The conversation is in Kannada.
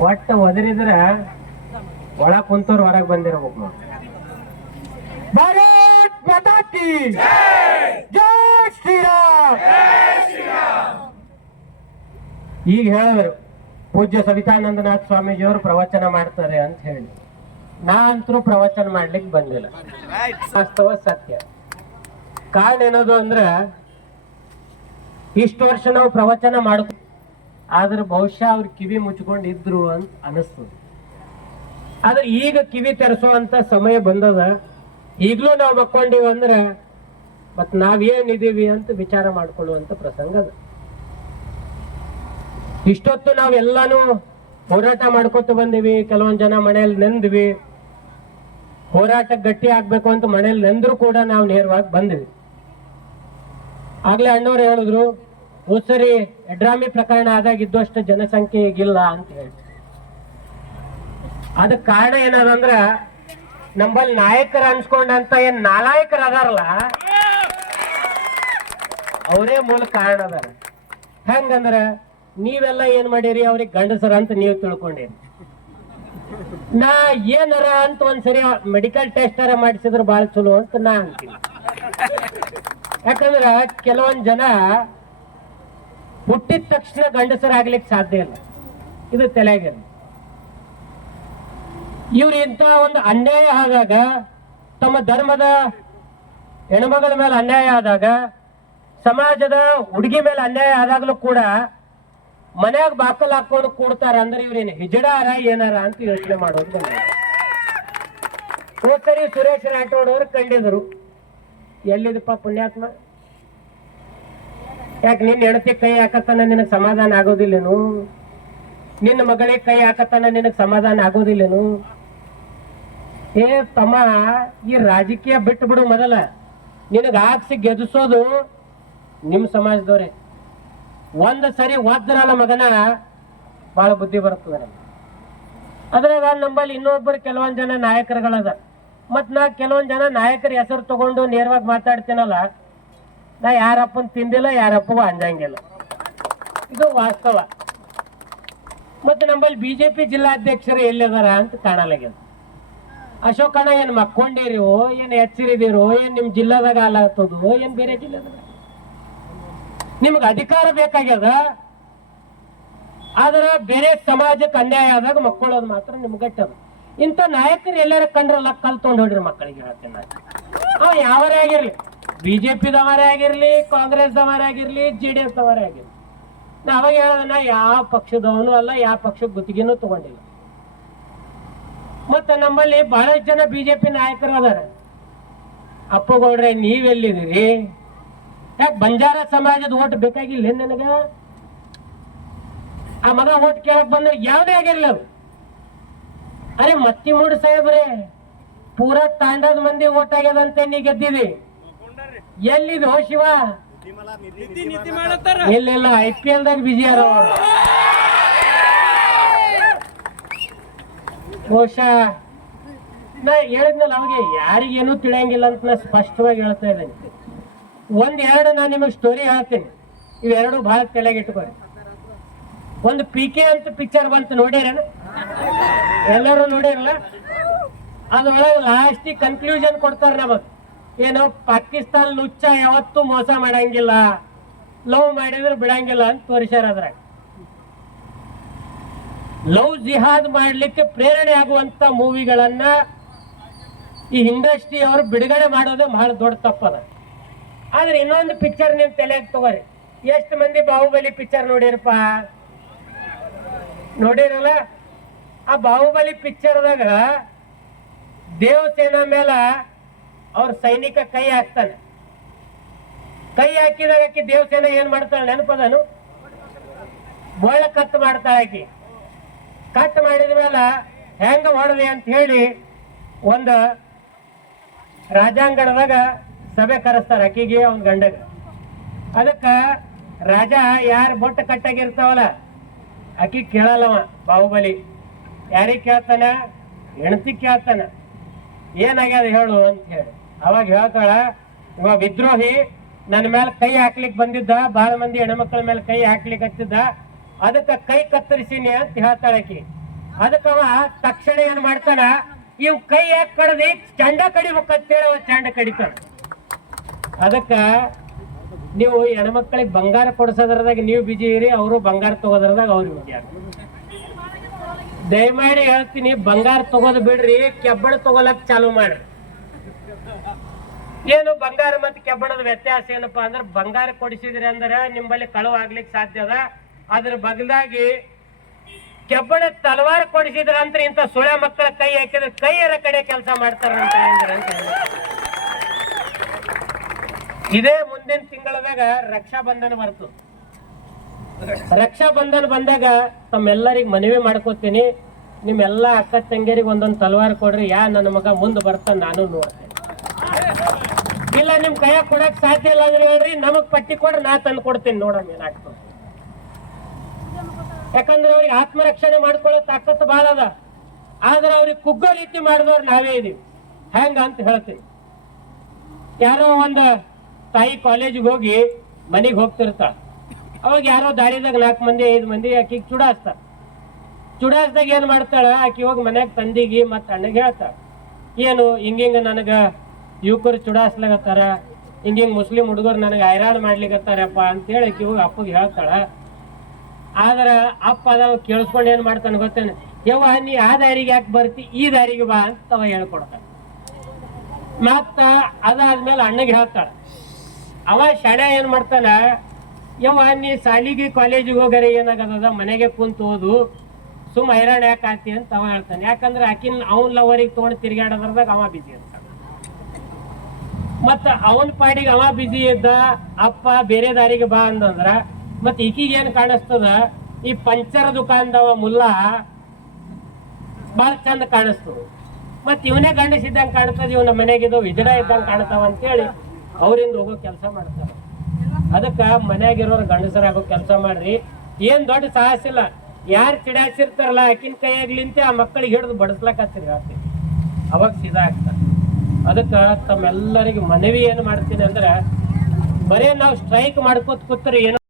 ಒಟ್ಟ ಒದರಿದ್ರ ಒಳ ಕುಂತವ್ರು ಹೊರಗೆ ಬಂದಿರ್ಬೇಕು ನೋಡಿ. ಈಗ ಹೇಳಿದ್ರು ಪೂಜ್ಯ ಸವಿತಾನಂದನಾಥ್ ಸ್ವಾಮೀಜಿಯವರು ಪ್ರವಚನ ಮಾಡ್ತಾರೆ ಅಂತ ಹೇಳಿ. ನಾ ಅಂತರೂ ಪ್ರವಚನ ಮಾಡ್ಲಿಕ್ಕೆ ಬಂದಿಲ್ಲ. ವಾಸ್ತವ ಸತ್ಯ. ಕಾರಣ ಏನದು ಅಂದ್ರೆ, ಇಷ್ಟು ವರ್ಷ ನಾವು ಪ್ರವಚನ ಮಾಡ ಆದ್ರೆ ಬಹುಶಃ ಅವ್ರು ಕಿವಿ ಮುಚ್ಕೊಂಡು ಇದ್ರು ಅಂತ ಅನಿಸ್ತದೆ ಆದ್ರೆ ಈಗ ಕಿವಿ ತೆರೆಸುವಂತ ಸಮಯ ಬಂದದ. ಈಗಲೂ ನಾವು ಮಕ್ಕೊಂಡಿವಿ ಅಂದ್ರೆ ಮತ್ ನಾವೇನಿದೀವಿ ಅಂತ ವಿಚಾರ ಮಾಡ್ಕೊಳ್ಳುವಂತ ಪ್ರಸಂಗ ಅದ. ಇಷ್ಟೊತ್ತು ನಾವೆಲ್ಲಾನು ಹೋರಾಟ ಮಾಡ್ಕೊತ ಬಂದಿವಿ, ಕೆಲವೊಂದ್ ಜನ ಮನೆಯಲ್ಲಿ ನೆಂದ್ವಿ. ಹೋರಾಟ ಗಟ್ಟಿ ಆಗ್ಬೇಕು ಅಂತ ಮನೇಲಿ ನೆಂದ್ರು ಕೂಡ ನಾವು ನೇರವಾಗಿ ಬಂದ್ವಿ. ಆಗ್ಲೇ ಅಣ್ಣವ್ರು ಹೇಳಿದ್ರು ಹೋದ್ ಸರಿ ಎಡ್ರಾಮಿ ಪ್ರಕರಣ ಆದಾಗ ಇದ್ದಷ್ಟು ಜನಸಂಖ್ಯೆ ಈಗಿಲ್ಲ ಅಂತ ಹೇಳಿ. ಅದಕ್ಕೆ ಕಾರಣ ಏನದಂದ್ರ ನಂಬಲ್ಲಿ ನಾಯಕರು ಅನ್ಸ್ಕೊಂಡಂತ ಏನ್ ನಾಲಾಯಕರು ಅದಾರಲ್ಲ ಅವರೇ ಮೂಲ ಕಾರಣ ಅದಾರ. ಹೆಂಗಂದ್ರ, ನೀವೆಲ್ಲ ಏನ್ ಮಾಡಿರಿ, ಅವ್ರಿಗೆ ಗಂಡಸರ ಅಂತ ನೀವು ತಿಳ್ಕೊಂಡಿರಿ. ನಾ ಏನರ ಅಂತ ಒಂದ್ಸರಿ ಮೆಡಿಕಲ್ ಟೆಸ್ಟ್ ಅರ ಮಾಡಿಸಿದ್ರು ಭಾಳ ಚಲೋ ಅಂತ ನಾ ಅಂತೀನಿ. ಯಾಕಂದ್ರ, ಕೆಲವೊಂದ್ ಜನ ಹುಟ್ಟಿದ ತಕ್ಷಣ ಗಂಡಸರಾಗ್ಲಿಕ್ಕೆ ಸಾಧ್ಯ ಇಲ್ಲ. ಇದು ತಲೆಗೆ. ಇವ್ರು ಇಂಥ ಒಂದು ಅನ್ಯಾಯ ಆದಾಗ, ತಮ್ಮ ಧರ್ಮದ ಹೆಣ್ಮಗಳ ಮೇಲೆ ಅನ್ಯಾಯ ಆದಾಗ, ಸಮಾಜದ ಹುಡುಗಿ ಮೇಲೆ ಅನ್ಯಾಯ ಆದಾಗಲೂ ಕೂಡ ಮನ್ಯಾಗ ಬಾಕಲ್ ಹಾಕೊಂಡು ಕೂಡ್ತಾರ ಅಂದ್ರೆ ಇವ್ರೇನು ಹಿಜಡಾರ, ಏನಾರ ಅಂತ ಯೋಚನೆ ಮಾಡೋದು. ಹೋದ್ ಸರಿ ಸುರೇಶ್ ರಾಠೋಡ್ ಅವ್ರು ಕಂಡಿದ್ರು, ಎಲ್ಲಿದಪ್ಪ ಪುಣ್ಯಾತ್ಮ? ಯಾಕೆ ನಿನ್ನ ಹೆಣತಿ ಕೈ ಹಾಕತ್ತಾನ ನಿನಗೆ ಸಮಾಧಾನ ಆಗೋದಿಲ್ಲೇನು? ನಿನ್ನ ಮಗಳಿಗೆ ಕೈ ಹಾಕತ್ತಾನ ನಿನಗೆ ಸಮಾಧಾನ ಆಗೋದಿಲ್ಲೇನು? ಏ ತಮ್ಮ, ಈ ರಾಜಕೀಯ ಬಿಟ್ಟು ಬಿಡು ಮೊದಲ. ನಿನಗೆ ಹಾಕ್ಸಿ ಗೆದಿಸೋದು ನಿಮ್ಮ ಸಮಾಜದವ್ರೆ. ಒಂದು ಸರಿ ಒದ್ರಲ್ಲ ಮಗನ ಬಹಳ ಬುದ್ಧಿ ಬರ್ತದೆ ನಮ್ಗೆ. ಅದ್ರಾಗ ನಮ್ಮಲ್ಲಿ ಇನ್ನೊಬ್ಬರು ಕೆಲವೊಂದು ಜನ ನಾಯಕರುಗಳದ. ಮತ್ತು ನಾ ಕೆಲವೊಂದು ಜನ ನಾಯಕರ ಹೆಸರು ತಗೊಂಡು ನೇರವಾಗಿ ಮಾತಾಡ್ತೀನಲ್ಲ ನಾ ಯಾರಪ್ಪನ ತಿಂದಿಲ್ಲ, ಯಾರಪ್ಪಗೂ ಅಂಜಂಗಿಲ್ಲ. ಇದು ವಾಸ್ತವ. ಮತ್ತೆ ನಮ್ಮಲ್ಲಿ ಬಿಜೆಪಿ ಜಿಲ್ಲಾಧ್ಯಕ್ಷರು ಎಲ್ಲಿದಾರ ಅಂತ ಕಾಣಲಾಗ್ಯದ. ಅಣ್ಣ, ಏನ್ ಮಕ್ಕೊಂಡಿರೋ ಏನ್ ಎಚ್ಚರಿದಿರೋ, ಏನ್ ನಿಮ್ ಜಿಲ್ಲಾದಾಗ ಆಲಾಗ್ತದೋ ಏನ್ ಬೇರೆ ಜಿಲ್ಲಾದಾಗ? ನಿಮ್ಗೆ ಅಧಿಕಾರ ಬೇಕಾಗ್ಯದ? ಆದ್ರೆ ಬೇರೆ ಸಮಾಜಕ್ಕೆ ಅನ್ಯಾಯ ಆದಾಗ ಮಕ್ಕಳೋದು ಮಾತ್ರ ನಿಮ್ಗೆ ಗಟ್ಟದ ಇಂಥ ನಾಯಕರು ಎಲ್ಲರ ಕಂಡ್ರಲ್ಲ ಕಲ್ ಹೋಡ್ರಿ ಮಕ್ಕಳಿಗೆ ಹೇಳ್ತೀನಿ ಅವ ಯಾವರೇ ಆಗಿರ್ಲಿ. ಬಿಜೆಪಿದವರೇ ಆಗಿರ್ಲಿ ಕಾಂಗ್ರೆಸ್ ದವರೇ ಆಗಿರ್ಲಿ, ಜೆ ಡಿ ಎಸ್ ದವರೇ ಆಗಿರ್ಲಿ ನಾ ಯಾವ ಪಕ್ಷದವನು ಅಲ್ಲ, ಯಾವ ಪಕ್ಷದ ಗುತ್ತಿಗೆನೂ ತಗೊಂಡಿಲ್ಲ. ಮತ್ತೆ ನಮ್ಮಲ್ಲಿ ಬಹಳಷ್ಟು ಜನ ಬಿಜೆಪಿ ನಾಯಕರು ಅದಾರ. ಅಪ್ಪಗೌಡ್ರೆ, ನೀವೆಲ್ಲಿದ್ದೀರಿ? ಯಾಕೆ ಬಂಜಾರ ಸಮಾಜದ ಓಟ್ ಬೇಕಾಗಿಲ್ಲ ನನಗ? ಆ ಮಗ ಓಟ್ ಕೇಳಕ್ ಬಂದ್ರೆ ಯಾವ್ದೇ ಆಗಿರಲಿಲ್ಲ ಅರೆ ಮತ್ತಿ ಮೂಡ್ ಸಾಹೇಬ್ರೆ, ಪೂರಾ ತಾಂಡದ ಮಂದಿ ಓಟ್ ಆಗ್ಯದಂತೆ ನೀ ಗೆದ್ದಿದಿ. ಎಲ್ಲಿದು ಶಿವ? ಎಲ್ಲೆಲ್ಲ ಐ ಪಿ ಎಲ್ ದಾಗ ಬಿಜಿ ಯಾರ? ಬಹುಶಃ ನಾ ಹೇಳಿದ್ನಲ್ಲ ಅವಾಗ ಯಾರಿಗೇನು ತಿಳಿಯಂಗಿಲ್ಲ ಅಂತ ನಾ ಸ್ಪಷ್ಟವಾಗಿ ಹೇಳ್ತಾ ಇದ್ದೇನೆ. ಒಂದ್ ಎರಡು ನಾನು ನಿಮಗೆ ಸ್ಟೋರಿ ಹೇಳ್ತೀನಿ. ಇವೆರಡು ಭಾಳ ತಲೆಗೆ ಇಟ್ಕೊಳ್ಳಿ ಒಂದು ಪಿ ಕೆ ಅಂತ ಪಿಕ್ಚರ್ ಬಂತು ನೋಡ್ಯಾರೇನು? ಎಲ್ಲರೂ ನೋಡಿರಲ್ಲ ಅದ್ರೊಳಗೆ ಲಾಸ್ಟಿಗೆ ಕನ್ಕ್ಲೂಷನ್ ಕೊಡ್ತಾರೆ ನಮಗ್. ಏನು ಪಾಕಿಸ್ತಾನ ಲುಚ್ಚ ಯಾವತ್ತೂ ಮೋಸ ಮಾಡಂಗಿಲ್ಲ. ಲವ್ ಮಾಡಿದ್ರೆ ಬಿಡಂಗಿಲ್ಲ ಅಂತ ತೋರಿಸ್ಯಾರ ಅದ್ರಾಗ. ಲವ್ ಜಿಹಾದ್ ಮಾಡ್ಲಿಕ್ಕೆ ಪ್ರೇರಣೆ ಆಗುವಂತ ಮೂವಿಗಳನ್ನ ಈ ಇಂಡಸ್ಟ್ರಿ ಅವರು ಬಿಡುಗಡೆ ಮಾಡೋದು ಬಹಳ ದೊಡ್ಡ ತಪ್ಪದ. ಆದ್ರೆ ಇನ್ನೊಂದು ಪಿಕ್ಚರ್ ನೀವು ತಲೆಗೆ ತಗೋರಿ. ಎಷ್ಟು ಮಂದಿ ಬಾಹುಬಲಿ ಪಿಕ್ಚರ್ ನೋಡಿರಪ್ಪ? ನೋಡಿರಲ್ಲ? ಆ ಬಾಹುಬಲಿ ಪಿಕ್ಚರ್ದಾಗ ದೇವಸೇನಾ ಮೇಲ ಅವ್ರ ಸೈನಿಕ ಕೈ ಹಾಕ್ತಾನೆ. ಕೈ ಹಾಕಿದಾಗ ಆಕಿ ದೇವಸೇನ ಏನ್ ಮಾಡ್ತಾಳೆ ನೆನಪದನು? ಬೋಳ ಕಟ್ ಮಾಡ್ತಾಳೆ ಆಕಿ. ಕಟ್ ಮಾಡಿದ ಮೇಲೆ ಹೆಂಗ ಹೊಡೆದೆ ಅಂತ ಹೇಳಿ ಒಂದು ರಾಜಾಂಗಣದಾಗ ಸಭೆ ಕರೆಸ್ತಾರ ಆಕಿಗೆ ಅವ್ನ ಗಂಡಗ. ಅದಕ್ಕ ರಾಜ ಯಾರು ಬೊಟ್ಟ ಕಟ್ಟಾಗಿರ್ತಾವಲ್ಲ, ಆಕಿ ಕೇಳಲ್ಲವ ಬಾಹುಬಲಿ. ಯಾರಿಗೆ ಕೇಳ್ತಾನ? ಹೆಣತಿ ಕೇಳ್ತಾನ? ಏನಾಗ್ಯದ ಹೇಳು ಅಂತ ಹೇಳಿ. ಅವಾಗ ಹೇಳ್ತಾಳ ವಿದ್ರೋಹಿ, ನನ್ನ ಮೇಲೆ ಕೈ ಹಾಕ್ಲಿಕ್ಕೆ ಬಂದಿದ್ದ ಬಹಳ ಮಂದಿ ಹೆಣ್ಮಕ್ಳ ಮೇಲೆ ಕೈ ಹಾಕ್ಲಿಕ್ಕೆ ಹತ್ತಿದ್ದ ಅದಕ್ಕೆ ಕೈ ಕತ್ತರಿಸಿನಿ ಅಂತ ಹೇಳ್ತಾಳಕಿ ಅದಕ್ಕವ ತಕ್ಷಣ ಏನ್ ಮಾಡ್ತಾನ, ಇವ್ ಕೈ ಯಾಕೆ ಕಡದಿ? ಚಂಡ ಕಡಿಬೇಕಂತೇಳಿ ಅವ ಚಂಡ ಕಡಿತಾನ. ಅದಕ್ಕ ನೀವು ಹೆಣ್ಮಕ್ಳಿಗೆ ಬಂಗಾರ ಕೊಡಿಸೋದ್ರದಾಗ ನೀವು ಬಿಜಿ ಇರಿ, ಅವರು ಬಂಗಾರ ತಗೋದ್ರದಾಗ ಅವ್ರು ಬಿಜಿ ದಯಮಾಡಿ ಹೇಳ್ತೀನಿ, ಬಂಗಾರ ತಗೋದ್ ಬಿಡ್ರಿ, ಕೆಬ್ಬಣ ತಗೋಲಕ್ ಚಾಲು ಮಾಡ್ರಿ. ಏನು ಬಂಗಾರ ಮತ್ತು ಕೆಬ್ಬಣದ ವ್ಯತ್ಯಾಸ ಏನಪ್ಪಾ ಅಂದ್ರೆ ಬಂಗಾರ ಕೊಡಿಸಿದ್ರಿ ಅಂದ್ರೆ ನಿಮ್ಮಲ್ಲಿ ಕಳುವಾಗ್ಲಿಕ್ಕೆ ಸಾಧ್ಯ ಅದ. ಅದ್ರ ಬಗ್ಲಾಗಿ ಕೆಬ್ಬಣ ತಲವಾರ ಕೊಡಿಸಿದ್ರ ಅಂದ್ರೆ ಇಂಥ ಸುಳ್ಯ ಮಕ್ಕಳ ಕೈ ಹಾಕಿದ್ರೆ ಕೈಯರ ಕಡೆ ಕೆಲಸ ಮಾಡ್ತಾರಂತ. ಇದೇ ಮುಂದಿನ ತಿಂಗಳದಾಗ ರಕ್ಷಾ ಬಂಧನ ಬರ್ತು. ರಕ್ಷಾ ಬಂಧನ ಬಂದಾಗ ತಮ್ಮೆಲ್ಲರಿಗೆ ಮನವಿ ಮಾಡ್ಕೋತೀನಿ. ನಿಮ್ಮೆಲ್ಲ ಅಕ್ಕ ತಂಗಿಯರಿಗೆ ಒಂದೊಂದು ತಲವಾರ ಕೊಡ್ರಿ. ಯಾ ನನ್ನ ಮಗ ಮುಂದೆ ಬರ್ತಾನ ನಾನು ನೋಡ್ತೇನೆ. ಇಲ್ಲ, ನಿಮ್ ಕೈಯಾಗ ಕೊಡಕ್ ಸಾಧ್ಯ ಇಲ್ಲ ಅಂದ್ರೆ ಹೇಳ್ರಿ, ನಮಗ್ ಪಟ್ಟಿ ಕೊಡ್ರಿ, ನಾ ತಂದು ಕೊಡ್ತೀನಿ ನೋಡೋಣ ಏನಾಗ್ತದೆ. ಯಾಕಂದ್ರೆ ಅವ್ರಿಗೆ ಆತ್ಮರಕ್ಷಣೆ ಮಾಡ್ಕೊಳ್ಳೋ ತಾಕತ್ತು ಬಹಳ ಅದ. ಆದ್ರೆ ಅವ್ರಿಗೆ ಕುಗ್ಗ ರೀತಿ ಮಾಡಿದವ್ರು ನಾವೇ ಇದೀವಿ. ಹೆಂಗ ಅಂತ ಹೇಳ್ತೀನಿ. ಯಾರೋ ಒಂದು ತಾಯಿ ಕಾಲೇಜಿಗೆ ಹೋಗಿ ಮನೆಗೆ ಹೋಗ್ತಿರ್ತಾಳ ಅವಾಗ ಯಾರೋ ದಾರಿದಾಗ ನಾಲ್ಕು ಮಂದಿ, ಐದು ಮಂದಿ ಆಕಿಗೆ ಚುಡಾಸ್ತಾರ. ಚುಡಾಸ್ದಾಗ ಏನ್ ಮಾಡ್ತಾಳ? ಆಕಿ ಹೋಗಿ ಮನ್ಯಾಗ ತಂದಿಗಿ ಮತ್ತೆ ಅಣ್ಣಗೆ ಹೇಳ್ತಾಳ. ಏನು, ಹಿಂಗಿಂಗ ನನಗ ಯುವಕರು ಚುಡಾಸ್ಲಾಗತ್ತಾರ ಹಿಂಗಿಂಗ್ ಮುಸ್ಲಿಂ ಹುಡುಗರು ನನಗೆ ಹೈರಾಣ ಮಾಡ್ಲಿಕತ್ತಾರಪ್ಪ ಅಂತೇಳಿ ಹೋಗಿ ಅಪ್ಪಗೆ ಹೇಳ್ತಾಳ. ಆದ್ರೆ ಅಪ್ಪ ಅದಾವ ಕೇಳಿಸ್ಕೊಂಡು ಏನ್ ಮಾಡ್ತಾನೆ ಗೊತ್ತೇನೆ? ಯವ್ವ, ನೀ ಆ ದಾರಿಗೆ ಯಾಕೆ ಬರ್ತಿ? ಈ ದಾರಿಗೆ ಬಾ ಅಂತ ಅವ ಹೇಳ್ಕೊಡ್ತಾನೆ. ಮತ್ತ ಅದಾದ್ಮೇಲೆ ಅಣ್ಣಗೆ ಹೇಳ್ತಾಳ. ಅವ ಶಣ ಏನ್ ಮಾಡ್ತಾನ? ಯವ್ವ, ನೀ ಶಾಲಿಗೆ ಕಾಲೇಜಿಗೆ ಹೋಗರೆ ಏನಾಗದ ಮನೆಗೆ ಕುಂತು ಓದು. ಸುಮ್ ಹೈರಾಣ ಯಾಕೆ ಆತಿ ಅಂತ ಅವ ಹೇಳ್ತಾನೆ. ಯಾಕಂದ್ರೆ ಆಕಿನ್ ಅವನ್ ಲವರಿಗೆ ತೊಗೊಂಡು ತಿರ್ಗಾಡೋದ್ರದಾಗ ಅವ ಬಿಸಿ ಅಂತ ಮತ್ತ ಅವನ್ ಪಾಡಿಗೆ ಅವ ಬಿಸಿ ಇದ್ದ, ಅಪ್ಪ ಬೇರೆ ದಾರಿಗೆ ಬಾ ಅಂದಂದ್ರ ಮತ್ ಈಕಿಗೆ ಏನ್ ಕಾಣಿಸ್ತದ? ಈ ಪಂಚರ ದುಕಾನ್ದವ ಮುಲ್ಲ ಬಹಳ ಚಂದ ಕಾಣಿಸ್ತದ. ಮತ್ ಇವನೇ ಗಂಡಸಿದ್ದಂಗೆ ಕಾಣ್ತದ, ಇವನ ಮನೆಗಿದ್ದು ವಿಜಡ ಇದ್ದಂಗೆ ಕಾಣ್ತಾವ ಅಂತೇಳಿ ಅವರಿಂದ ಹೋಗೋ ಕೆಲಸ ಮಾಡ್ತಾರ. ಅದಕ್ಕ ಮನೆಯಾಗಿರೋರು ಗಂಡಸರಾಗೋ ಕೆಲಸ ಮಾಡ್ರಿ. ಏನ್ ದೊಡ್ಡ ಸಾಹಸ ಇಲ್ಲ. ಯಾರು ಚಿಡಾಸಿರ್ತಾರಲ್ಲ ಆಕಿನ ಕೈಯಾಗ್ಲಿಂತೆ ಆ ಮಕ್ಕಳಿಗೆ ಹಿಡಿದು ಬಡಿಸ್ಲಕತ್ತೀರಿ ಅವಾಗ ಸೀದಾ ಆಗ್ತಾರೆ ಅದಕ್ಕ ತಮ್ಮೆಲ್ಲರಿಗೆ ಮನವಿ ಏನು ಮಾಡ್ತೀನಿ ಅಂದ್ರೆ ಬರೇ ನಾವು ಸ್ಟ್ರೈಕ್ ಮಾಡ್ಕೋತ ಕೂತ್ರೆ ಏನೋ